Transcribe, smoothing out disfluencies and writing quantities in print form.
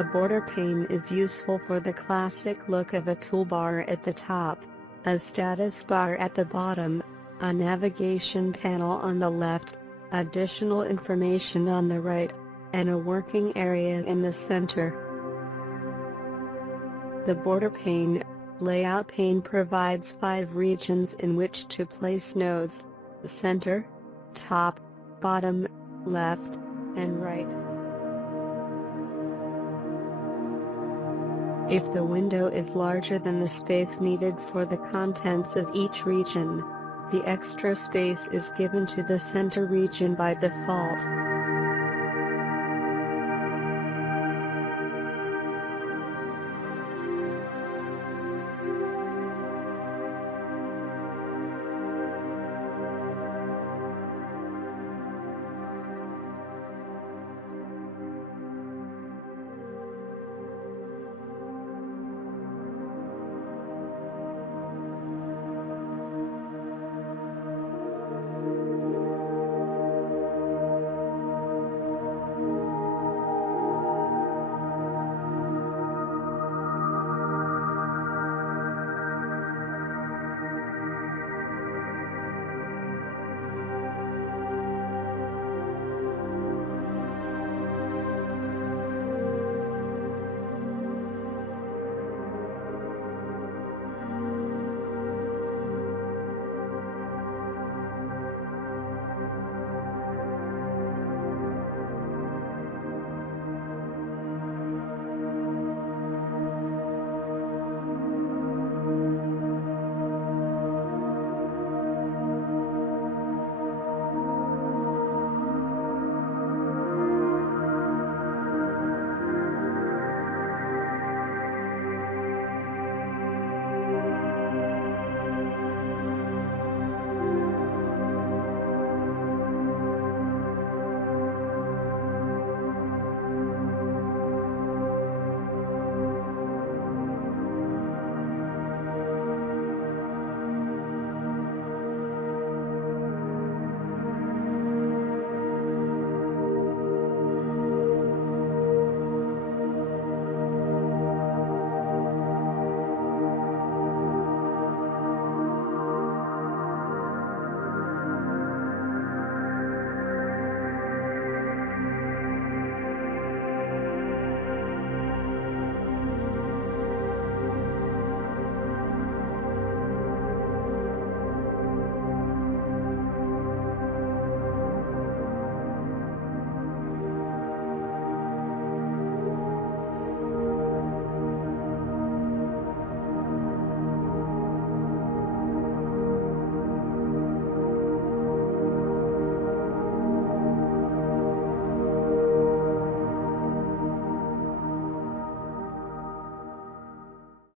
A border pane is useful for the classic look of a toolbar at the top, a status bar at the bottom, a navigation panel on the left, additional information on the right, and a working area in the center. The BorderPane layout pane provides 5 regions in which to place nodes: center, top, bottom, left, and right. If the window is larger than the space needed for the contents of each region, the extra space is given to the center region by default.